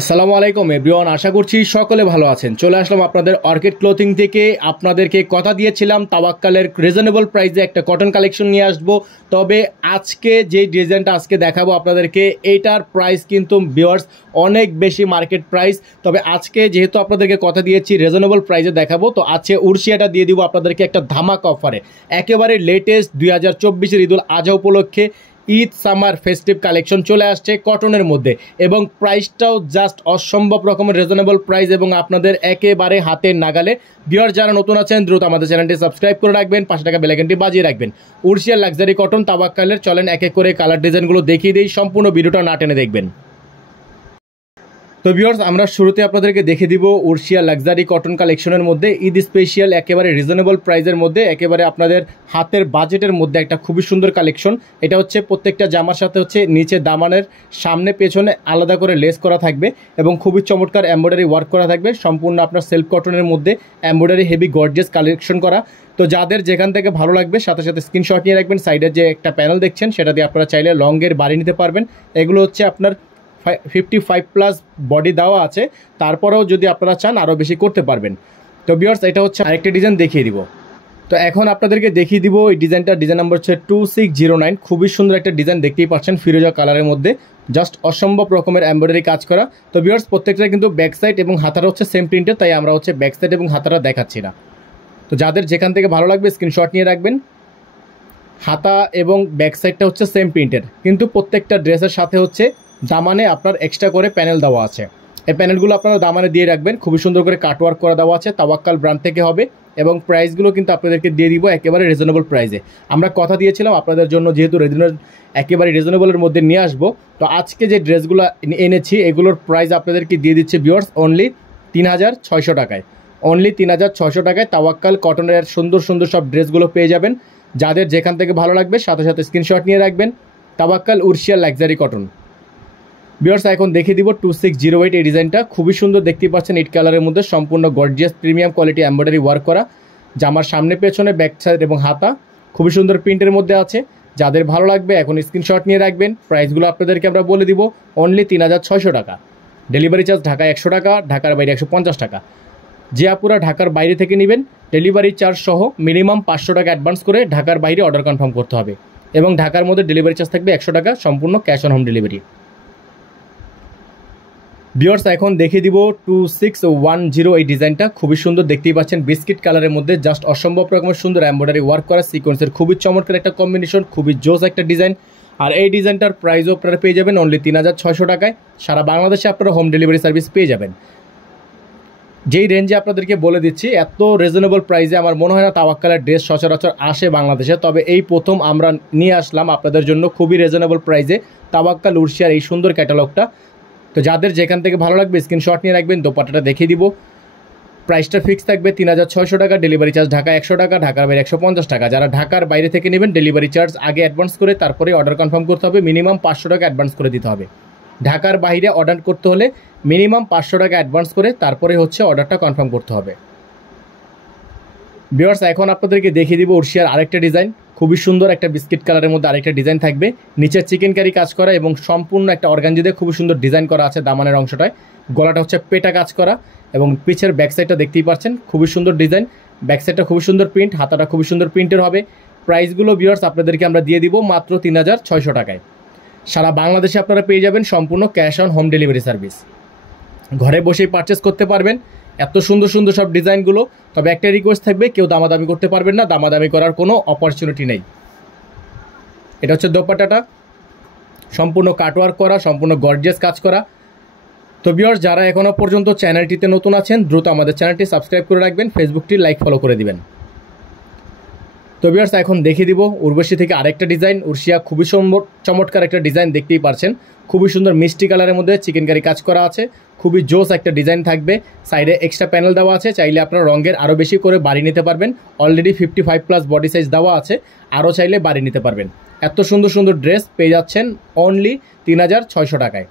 আসসালামু আলাইকুম এভরিওয়ান, আশা করছি সকলে ভালো আছেন। চলে আসলাম আপনাদের অর্কিড ক্লোথিং থেকে। আপনাদেরকে কথা দিয়েছিলাম তাওয়াক্কালের রিজনেবল প্রাইসে একটা কটন কালেকশন নিয়ে আসবো। তবে আজকে যে ডিজাইনটা আজকে দেখাবো আপনাদেরকে, এইটার প্রাইস কিন্তু ভিউয়ার্স অনেক বেশি মার্কেট প্রাইস। তবে আজকে যেহেতু আপনাদেরকে কথা দিয়েছি রিজনেবল প্রাইসে দেখাবো, তো আজকে উর্শিয়াটা দিয়ে দিব আপনাদেরকে একটা ধামাকা অফারে। একেবারে লেটেস্ট 2024 ঈদুল আজহা উপলক্ষে ঈদ সামার ফেস্টিভ কালেকশন চলে আসছে কটনের মধ্যে, এবং প্রাইসটাও জাস্ট অসম্ভব রকমের রিজনেবল প্রাইস এবং আপনাদের একেবারে হাতের নাগালে। ভিউয়ার যারা নতুন আছেন দ্রুত আমাদের চ্যানেলটি সাবস্ক্রাইব করে রাখবেন, পাশে টাকা বেল আইকনটি বাজিয়ে রাখবেন। উর্শিয়ার লাক্সারি কটন তাওয়াক্কালের চলেন এক এক করে কালার ডিজাইনগুলো দেখিয়ে দিই, সম্পূর্ণ ভিডিওটা না টেনে দেখবেন। তো ভিউয়ার্স, আমরা শুরুতে আপনাদেরকে দেখে দিব উর্শিয়া লাক্সারি কটন কালেকশনের মধ্যে ঈদ স্পেশাল একেবারে রিজনেবল প্রাইসের মধ্যে, একেবারে আপনাদের হাতের বাজেটের মধ্যে একটা খুবই সুন্দর কালেকশন। এটা হচ্ছে প্রত্যেকটা জামার সাথে হচ্ছে নিচে দামানের সামনে পেছনে আলাদা করে লেস করা থাকবে এবং খুবই চমৎকার এমব্রয়ডারি ওয়ার্ক করা থাকবে। সম্পূর্ণ আপনার সেলফ কটনের মধ্যে এমব্রয়ডারি হেভি গর্জিয়াস কালেকশন করা। তো যাদের যেখান থেকে ভালো লাগবে সাথে সাথে স্ক্রিনশট নিয়ে রাখবেন। সাইডের যে একটা প্যানেল দেখছেন সেটা দিয়ে আপনারা চাইলে লংয়ের বাড়ি নিতে পারবেন। এগুলো হচ্ছে আপনার 55+ বডি দেওয়া আছে, তারপরেও যদি আপনারা চান আরও বেশি করতে পারবেন। তো ভিউয়ার্স, এটা হচ্ছে আরেকটা ডিজাইন দেখিয়ে দিব। তো এখন আপনাদেরকে দেখিয়ে দিব এই ডিজাইনটা। ডিজাইন নাম্বার হচ্ছে 2609। খুবই সুন্দর একটা ডিজাইন দেখতেই পাচ্ছেন, ফিরোজা কালারের মধ্যে জাস্ট অসম্ভব রকমের এমব্রয়ডারি কাজ করা। তো ভিউয়ার্স, প্রত্যেকটা কিন্তু ব্যাক সাইড এবং হাতাটা হচ্ছে সেম প্রিন্টের, তাই আমরা হচ্ছে ব্যাক সাইড এবং হাতাটা দেখাচ্ছি না। তো যাদের যেখান থেকে ভালো লাগবে স্ক্রিনশট নিয়ে রাখবেন। হাতা এবং ব্যাক সাইডটা হচ্ছে সেম প্রিন্টের, কিন্তু প্রত্যেকটা ড্রেসের সাথে হচ্ছে দামানে আপনার এক্সট্রা করে প্যানেল দেওয়া আছে। এই প্যানেলগুলো আপনারা দামানে দিয়ে রাখবেন। খুবই সুন্দর করে কাটওয়ার্ক করা দেওয়া আছে, তাওয়াক্কাল ব্র্যান্ড থেকে হবে, এবং প্রাইসগুলো কিন্তু আপনাদেরকে দিয়ে দিব একেবারে রিজনেবল প্রাইসে। আমরা কথা দিয়েছিলাম আপনাদের জন্য যেহেতু একেবারে রিজনেবলের মধ্যে নিয়ে আসবো, তো আজকে যে ড্রেসগুলো এনেছি এগুলোর প্রাইস আপনাদেরকে দিয়ে দিচ্ছে ভিউয়ার্স অনলি 3600 টাকায়। অনলি 3600 টাকায় তাওয়াক্কাল কটনের সুন্দর সুন্দর সব ড্রেসগুলো পেয়ে যাবেন। যাদের যেখান থেকে ভালো লাগবে সাথে সাথে স্ক্রিনশট নিয়ে রাখবেন। তাওয়াক্কাল উর্শিয়া লাক্সারি কটন। ভিউয়ার্স, এখন দেখিয়ে দিব 2608। এই ডিজাইনটা খুবই সুন্দর দেখতে পাচ্ছেন, ইট কালারের মধ্যে সম্পূর্ণ gorgeous premium quality embroidery work করা। জামার সামনে পেছনে ব্যাক সাইড এবং হাতা খুবই সুন্দর প্রিন্টের মধ্যে আছে। যাদের ভালো লাগবে এখন স্ক্রিনশট নিয়ে রাখবেন। প্রাইসগুলো আপনাদেরকে আমরা বলে দিব অনলি 3600 টাকা। ডেলিভারি চার্জ ঢাকায় 100 টাকা, ঢাকার বাইরে 150 টাকা। যে আপুরা ঢাকার বাইরে থেকে নেবেন ডেলিভারি চার্জ সহ মিনিমাম 500 টাকা অ্যাডভান্স করে ঢাকার বাইরে অর্ডার কনফার্ম করতে হবে, এবং ঢাকার মধ্যে ডেলিভারি চার্জ থাকবে 100 টাকা, সম্পূর্ণ cash on home delivery. Viewers, এখন দেখিয়ে দিব 2610। এই ডিজাইনটা খুবই সুন্দর দেখতেই পাচ্ছেন, বিস্কিট কালারের মধ্যে জাস্ট অসম্ভব রকমের সুন্দর এমব্রয়ডারি ওয়ার্ক করা সিকোয়েন্সের খুবই চমৎকার একটা কম্বিনেশন, খুবই জোস একটা ডিজাইন। আর এই ডিজাইনটার প্রাইসও আপনারা পেয়ে যাবেন অনলি 3600 টাকায়। সারা বাংলাদেশে আপনারা হোম ডেলিভারি সার্ভিস পেয়ে যাবেন। যেই রেঞ্জে আপনাদেরকে বলে দিচ্ছি, এত রিজনেবল প্রাইসে আমার মনে হয় না তাওয়াক্কালের ড্রেস সচরাচর আসে বাংলাদেশে। তবে এই প্রথম আমরা নিয়ে আসলাম আপনাদের জন্য খুবই রিজনেবল প্রাইসে তাওয়াক্কাল উর্শিয়ার এই সুন্দর ক্যাটালগটা। তো যাদের যেখান থেকে ভালো লাগবে স্ক্রিনশট নিয়ে রাখবেন। দোপাট্টাটা দেখিয়ে দিব। প্রাইসটা ফিক্স থাকবে 3600 টাকা, ডেলিভারি চার্জ ঢাকা 100 টাকা, ঢাকার বাইরে 150 টাকা। যারা ঢাকার বাইরে থেকে নেবেন ডেলিভারি চার্জ আগে অ্যাডভান্স করে তারপরে অর্ডার কনফার্ম করতে হবে, মিনিমাম 500 টাকা অ্যাডভান্স করে দিতে হবে। ঢাকার বাইরে অর্ডার করতে হলে মিনিমাম 500 টাকা অ্যাডভান্স করে তারপরে হচ্ছে অর্ডারটা কনফার্ম করতে হবে। ভিউয়ার্স, এখন আপনাদেরকে দেখিয়ে দিব উর্শিয়ার আরেকটা ডিজাইন। খুবই সুন্দর একটা বিস্কিট কালারের মধ্যে আরেকটা ডিজাইন থাকবে, নিচে চিকেন কারি কাজ করা এবং সম্পূর্ণ একটা অর্গানজি দিয়ে খুবই সুন্দর ডিজাইন করা আছে। দামানের অংশটায় গলাটা হচ্ছে পেটা কাজ করা, এবং পিছের ব্যাক সাইডটা দেখতেই পাচ্ছেন খুবই সুন্দর ডিজাইন। ব্যাক সাইডটা খুবই সুন্দর প্রিন্ট, হাতাটা খুবই সুন্দর প্রিন্টের হবে। প্রাইসগুলো ভিউয়ার্স আপনাদেরকে আমরা দিয়ে দিব মাত্র 3600 টাকায়। সারা বাংলাদেশে আপনারা পেয়ে যাবেন সম্পূর্ণ cash on home delivery service. ঘরে বসেই পারচেস করতে পারবেন এত সুন্দর সুন্দর সব ডিজাইনগুলো। তবে একটা রিকোয়েস্ট থাকবে, কেউ দামাদামি করতে পারবেন না, দামাদামি করার কোনো অপরচুনিটি নেই। এটা হচ্ছে দোপাট্টাটা, সম্পূর্ণ কাটওয়ার্ক করা, সম্পূর্ণ গর্জিয়াস কাজ করা। তো ভিউয়ার্স, যারা এখনও পর্যন্ত চ্যানেলটিতে নতুন আছেন দ্রুত আমাদের চ্যানেলটি সাবস্ক্রাইব করে রাখবেন, ফেসবুকটি লাইক ফলো করে দিবেন। তো ভিউয়ার্স, এখন দেখিয়ে দিব উর্বশী থেকে আরেকটা ডিজাইন। উর্শিয়া খুবই চমৎকার একটা ডিজাইন দেখতেই পারছেন, খুবই সুন্দর মিষ্টি কালারের মধ্যে চিকেন কারি কাজ করা আছে। খুবই জোস একটা ডিজাইন থাকবে। সাইডে এক্সট্রা প্যানেল দেওয়া আছে, চাইলে আপনারা রঙের আরও বেশি করে বাড়ি নিতে পারবেন। অলরেডি 55+ বডি সাইজ দেওয়া আছে, আরও চাইলে বাড়ি নিতে পারবেন। এত সুন্দর সুন্দর ড্রেস পেয়ে যাচ্ছেন অনলি 3600 টাকায়।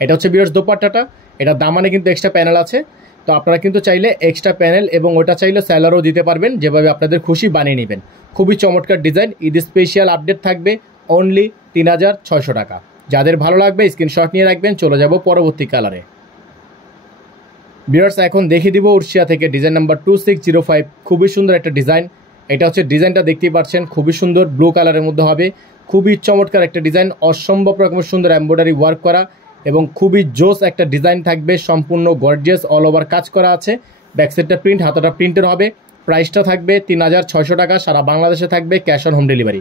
এটা হচ্ছে ভিউয়ার্স দোপাট্টাটা। এটা দামানে কিন্তু এক্সট্রা প্যানেল আছে, তো আপনারা কিন্তু চাইলে এক্সট্রা প্যানেল এবং ওটা চাইলে স্যালারও দিতে পারবেন, যেভাবে আপনাদের খুশি বানিয়ে নেবেন। খুবই চমৎকার ডিজাইন, ঈদ স্পেশাল আপডেট থাকবে অনলি 3600 টাকা। যাদের ভালো লাগবে স্ক্রিনশট নিয়ে রাখবেন। চলে যাব পরবর্তী কালারে। ভিউয়ার্স এখন দেখিয়ে দিব উর্শিয়া থেকে ডিজাইন নাম্বার 2605, খুবই সুন্দর একটা ডিজাইন। এটা হচ্ছে ডিজাইনটা দেখতেই পাচ্ছেন, খুবই সুন্দর ব্লু কালারের মধ্যে হবে, খুবই চমৎকার একটা ডিজাইন, অসম্ভব রকমের সুন্দর এমব্রয়ডারি ওয়ার্ক করা এবং খুবই জোস একটা ডিজাইন থাকবে, সম্পূর্ণ গর্জিয়াস অল ওভার কাজ করা আছে। ব্যাকসাইডটা প্রিন্ট, হাতাটা প্রিন্টের হবে। প্রাইসটা থাকবে 3600 টাকা, সারা বাংলাদেশে থাকবে ক্যাশ অন হোম ডেলিভারি।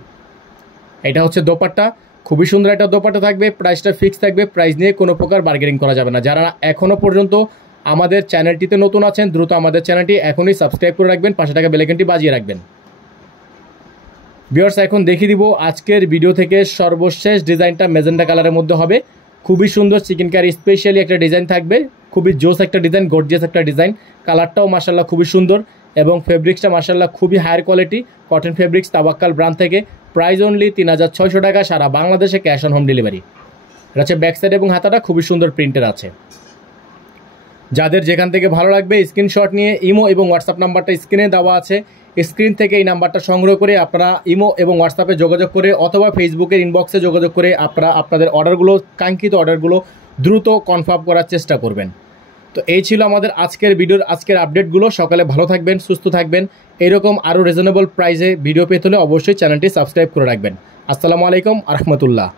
এটা হচ্ছে দোপাট্টা, খুবই সুন্দর একটা দোপাট্টা থাকবে, প্রাইসটা ফিক্স থাকবে, প্রাইস নিয়ে কোনো প্রকার বার্গেনিং করা যাবে না। যারা এখনও পর্যন্ত আমাদের চ্যানেলটিতে নতুন আছেন দ্রুত আমাদের চ্যানেলটি এখনই সাবস্ক্রাইব করে রাখবেন, পাশে টাকা বেল আইকনটি বাজিয়ে রাখবেন। ভিউয়ার্স এখন দেখিয়ে দিব আজকের ভিডিও থেকে সর্বশেষ ডিজাইনটা ম্যাজেন্টা কালারের মধ্যে হবে, খুবই সুন্দর চিকেন কারি স্পেশালি একটা ডিজাইন থাকবে, খুবই জোস একটা ডিজাইন, গর্জিয়াস একটা ডিজাইন। কালারটাও মাশাআল্লাহ খুবই সুন্দর এবং ফেব্রিক্সটা মাশাআল্লাহ খুবই higher quality, cotton fabrics Tawakkal brand থেকে। প্রাইস অনলি 3600 টাকা, সারা বাংলাদেশে ক্যাশ অন হোম ডেলিভারি। এটা হচ্ছে ব্যাক সাইড এবং হাতাটা খুবই সুন্দর প্রিন্টের আছে। যাদের যেখান থেকে ভালো লাগবে স্ক্রিনশট নিয়ে ইমো এবং হোয়াটসঅ্যাপ নাম্বারটা স্ক্রিনে দেওয়া আছে, স্ক্রিন থেকে এই নাম্বারটা সংগ্রহ করে আপনারা ইমো এবং হোয়াটসঅ্যাপে যোগাযোগ করে অথবা ফেসবুকের ইনবক্সে যোগাযোগ করে আপনারা আপনাদের অর্ডারগুলো, কাঙ্ক্ষিত অর্ডারগুলো দ্রুত কনফার্ম করার চেষ্টা করবেন। তো এই ছিল আমাদের আজকের ভিডিওর আজকের আপডেটগুলো। সকালে ভালো থাকবেন, সুস্থ থাকবেন। এরকম আরও রিজনেবল প্রাইসে ভিডিও পেতে হলে অবশ্যই চ্যানেলটি সাবস্ক্রাইব করে রাখবেন। আসসালামু আলাইকুম আ রহমতুল্লাহ।